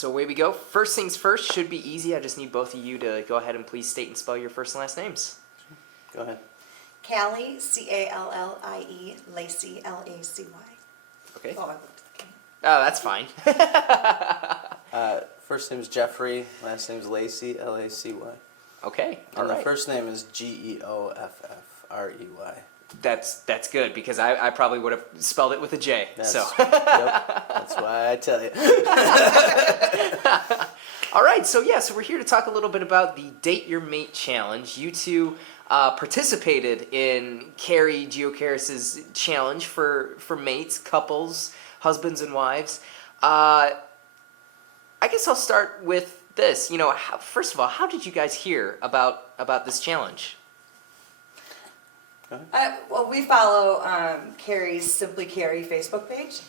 So away we go. First things first, should be easy. I just need both of you to go ahead and please state and spell your first and last names. Go ahead. Callie, Callie, Lacey, Lacy. Okay. Oh, Oh, that's fine. First name is Geoffrey, last name is Lacy, Lacy. Okay. All And right. the first name is Geoffrey. That's good because I probably would have spelled it with a J. That's, So. Yep, that's why I tell you. All right. So we're here to talk a little bit about the Date Your Mate Challenge. You two participated in Carrie Geocaris's challenge for mates, couples, husbands, and wives. I guess I'll start with this. First of all, how did you guys hear about this challenge? well, we follow Carrie's Simply Carrie Facebook page.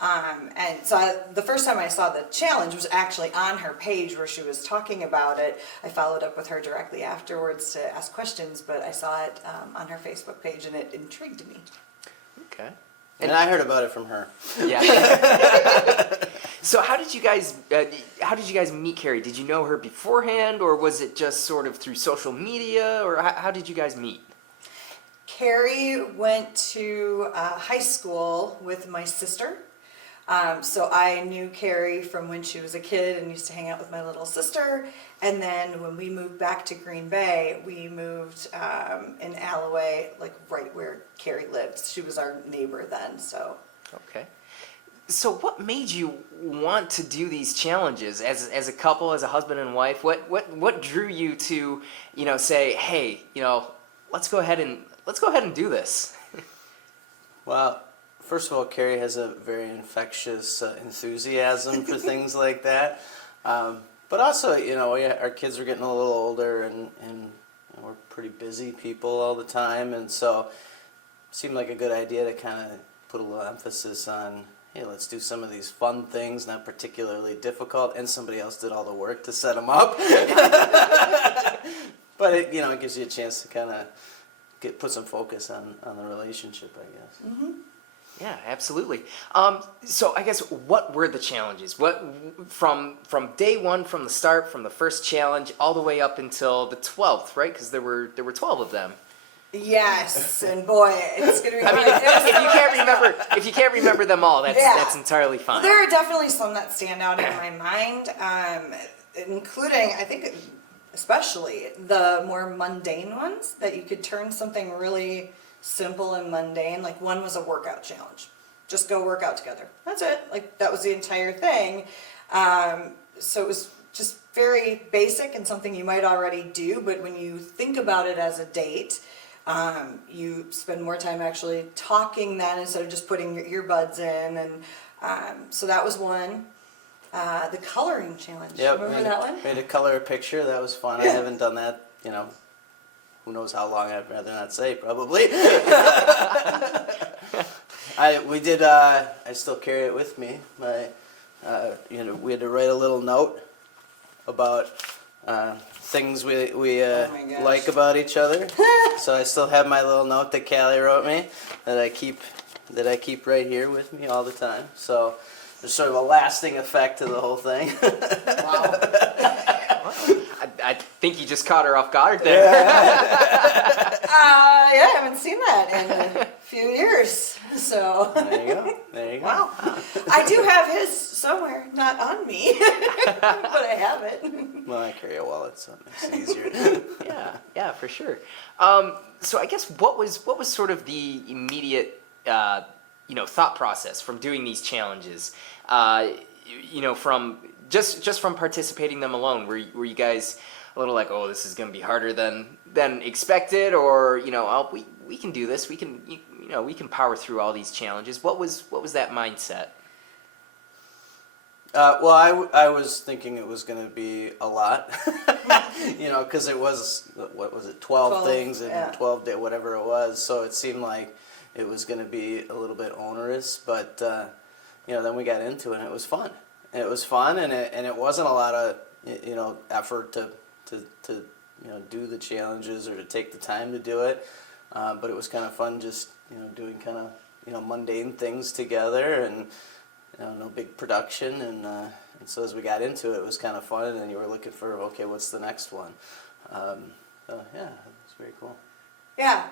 And so the first time I saw the challenge was actually on her page where she was talking about it. I followed up with her directly afterwards to ask questions, but I saw it on her Facebook page and it intrigued me. Okay. And I heard about it from her. Yeah. So how did you guys meet Carrie? Did you know her beforehand, or was it just sort of through social media, or how did you guys meet? Carrie went to high school with my sister. So I knew Carrie from when she was a kid and used to hang out with my little sister. And then when we moved back to Green Bay, we moved in Alloway, like right where Carrie lived. She was our neighbor then, so. Okay. So what made you want to do these challenges as a couple, as a husband and wife? What drew you to, say, hey, let's go ahead and do this? Well, first of all, Carrie has a very infectious enthusiasm for things like that. But also, our kids are getting a little older and we're pretty busy people all the time. And so it seemed like a good idea to kind of put a little emphasis on, hey, let's do some of these fun things, not particularly difficult. And somebody else did all the work to set them up. But it gives you a chance to kind of put some focus on the relationship, I guess. Mm-hmm. Yeah, absolutely. So I guess what were the challenges? What from day one, from the start, from the first challenge, all the way up until the 12th, right? Because there were 12 of them. Yes, and boy, it's gonna be hard. If you can't remember them all, that's entirely fine. There are definitely some that stand out in my mind, including, I think, especially the more mundane ones that you could turn something really simple and mundane. Like one was a workout challenge. Just go work out together. That's it. Like that was the entire thing. So it was just very basic and something you might already do, but when you think about it as a date, you spend more time actually talking then instead of just putting your earbuds in. And so that was one. The coloring challenge. Yep, Remember that one? Made a color picture. That was fun. I haven't done that, who knows how long. I'd rather not say, probably. I still carry it with me. We had to write a little note about things we like about each other. So I still have my little note that Callie wrote me that I keep right here with me all the time. So there's sort of a lasting effect to the whole thing. Wow. I think you just caught her off guard there. I haven't seen that in a few years. So There you go. wow. I do have his somewhere, not on me, but I have it. Well, I carry a wallet, so it makes it easier. Yeah, for sure. So I guess what was sort of the immediate thought process from doing these challenges? From just from participating them alone, were you guys a little like, oh, this is going to be harder than expected, or we can do this, we can power through all these challenges? What was that mindset? Well, I was thinking it was going to be a lot, because it was, 12 things in 12 days, whatever it was. So it seemed like it was going to be a little bit onerous, but then we got into it and it was fun. And it was fun, and it wasn't a lot of effort to do the challenges or to take the time to do it, but it was kind of fun just doing kind of mundane things together, no big production, and so as we got into it, it was kind of fun, and you were looking for, okay, what's the next one? So yeah, it's very cool. Yeah,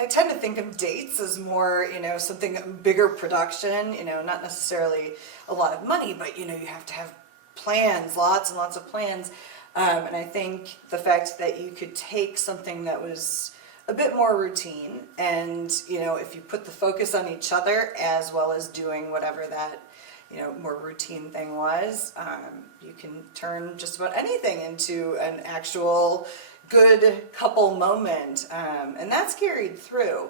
I tend to think of dates as more, something bigger production, not necessarily a lot of money, but, you have to have plans, lots and lots of plans. And I think the fact that you could take something that was a bit more routine and, if you put the focus on each other as well as doing whatever that, more routine thing was, you can turn just about anything into an actual good couple moment, and that's carried through.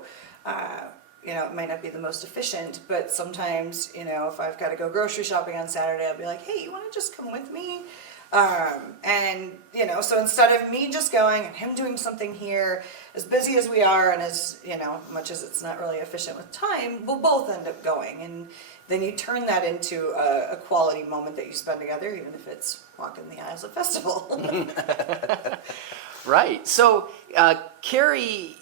It might not be the most efficient, but sometimes, if I've got to go grocery shopping on Saturday, I'll be like, hey, you want to just come with me? And, so instead of me just going and him doing something here, as busy as we are and as, much as it's not really efficient with time, we'll both end up going. And then you turn that into a quality moment that you spend together, even if it's walking the aisles of festival. Right. So, Carrie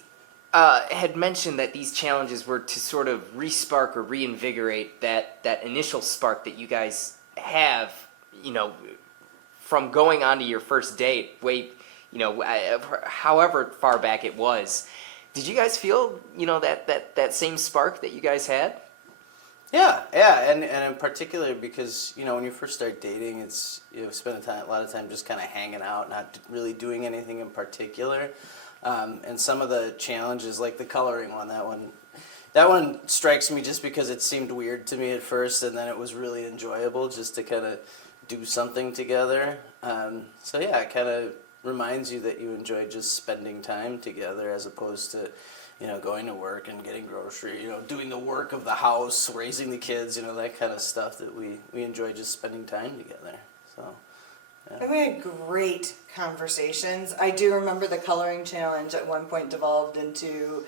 had mentioned that these challenges were to sort of re-spark or reinvigorate that initial spark that you guys have, from going on to your first date, however far back it was. Did you guys feel, that same spark that you guys had? Yeah, and in particular because, when you first start dating, it's, spend a lot of time just kind of hanging out, not really doing anything in particular. And some of the challenges, like the coloring one, that one strikes me just because it seemed weird to me at first, and then it was really enjoyable just to kind of do something together. So yeah, it kind of reminds you that you enjoy just spending time together as opposed to, going to work and getting grocery, doing the work of the house, raising the kids, that kind of stuff that we enjoy just spending time together. So, yeah. And we had great conversations. I do remember the coloring challenge at one point devolved into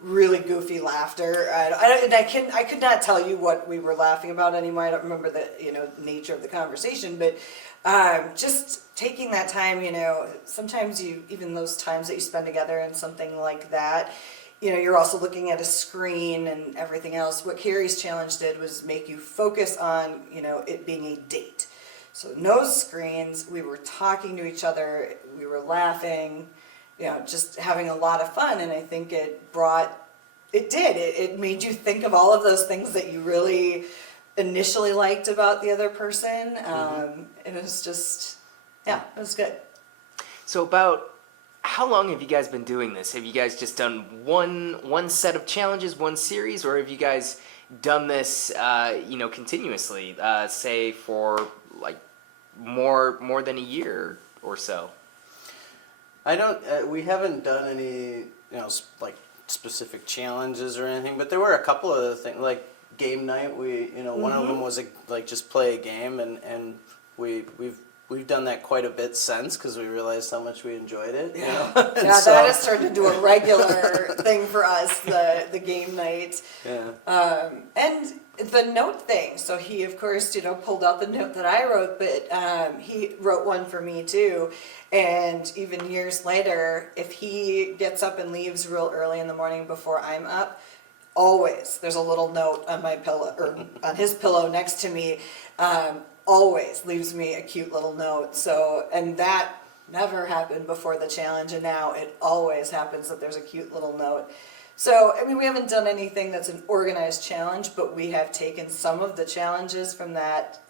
really goofy laughter. I could not tell you what we were laughing about anymore. I don't remember the nature of the conversation, but just taking that time, sometimes even those times that you spend together and something like that, you're also looking at a screen and everything else. What Carrie's challenge did was make you focus on, it being a date. So no screens, we were talking to each other, we were laughing, just having a lot of fun. And I think it made you think of all of those things that you really initially liked about the other person. And it was just, it was good. So about how long have you guys been doing this? Have you guys just done one set of challenges, one series, or have you guys done this, continuously, say for like more than a year or so? We haven't done any, like specific challenges or anything, but there were a couple of things, like game night. One of them was like just play a game, and we've done that quite a bit since because we realized how much we enjoyed it. Yeah, that has turned into a regular thing for us, the game night. Yeah. And the note thing. So he, of course, pulled out the note that I wrote, but he wrote one for me too. And even years later, if he gets up and leaves real early in the morning before I'm up, always there's a little note on my pillow or on his pillow next to me. Always leaves me a cute little note. So, and that never happened before the challenge, and now it always happens that there's a cute little note. So, we haven't done anything that's an organized challenge, but we have taken some of the challenges from that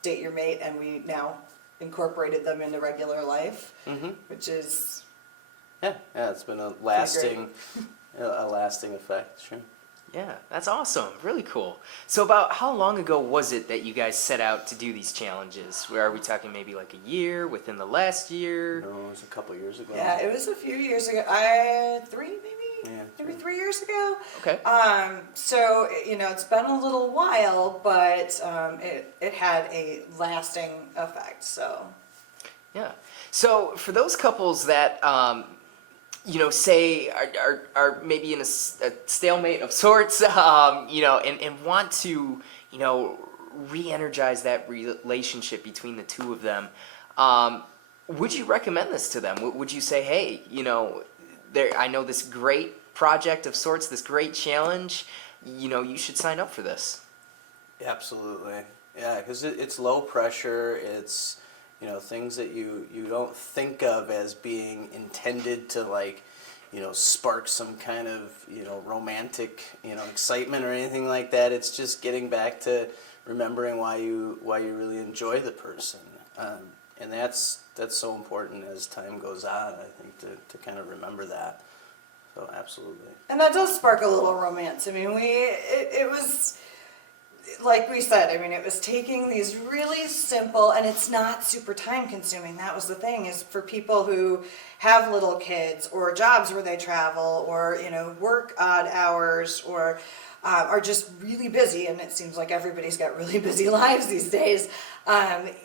Date Your Mate, and we now incorporated them into regular life, which is it's been a lasting effect. Sure. Yeah, that's awesome. Really cool. So about how long ago was it that you guys set out to do these challenges? Where are we talking, maybe like a year, within the last year? No, it was a couple years ago. Yeah, it was a few years ago. 3 maybe? Yeah, maybe 3 years ago. Okay. So, it's been a little while, but it had a lasting effect, so. Yeah. So for those couples that, say are maybe in a stalemate of sorts, and want to, re-energize that relationship between the two of them, would you recommend this to them? Would you say, hey, I know this great project of sorts, this great challenge, you should sign up for this? Absolutely. Yeah, because it's low pressure. It's, things that you don't think of as being intended to, like, spark some kind of, romantic, excitement or anything like that. It's just getting back to remembering why you really enjoy the person. And that's so important as time goes on, I think, to kind of remember that. So absolutely. And that does spark a little romance. I mean, it was, like we said, I mean, it was taking these really simple, and it's not super time consuming. That was the thing, is for people who have little kids or jobs where they travel or, work odd hours or are just really busy, and it seems like everybody's got really busy lives these days.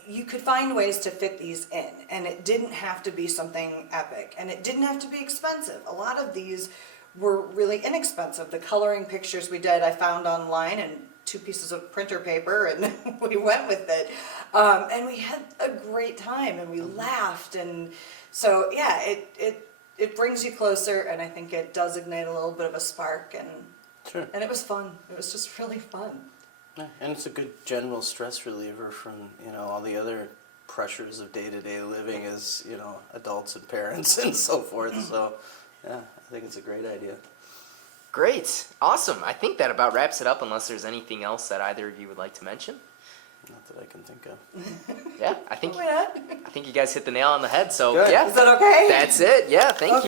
You could find ways to fit these in, and it didn't have to be something epic, and it didn't have to be expensive. A lot of these were really inexpensive. The coloring pictures we did, I found online, and 2 pieces of printer paper, and we went with it. And we had a great time, and we laughed, and so yeah, it brings you closer, and I think it does ignite a little bit of a spark, and Sure. and it was fun. It was just really fun. Yeah, and it's a good general stress reliever from, all the other pressures of day-to-day living as, adults and parents and so forth. So, yeah, I think it's a great idea. Great. Awesome. I think that about wraps it up, unless there's anything else that either of you would like to mention. Not that I can think of. Yeah, I think Oh, yeah. you guys hit the nail on the head. So Good. yeah, Is that okay? that's it. Yeah, thank you.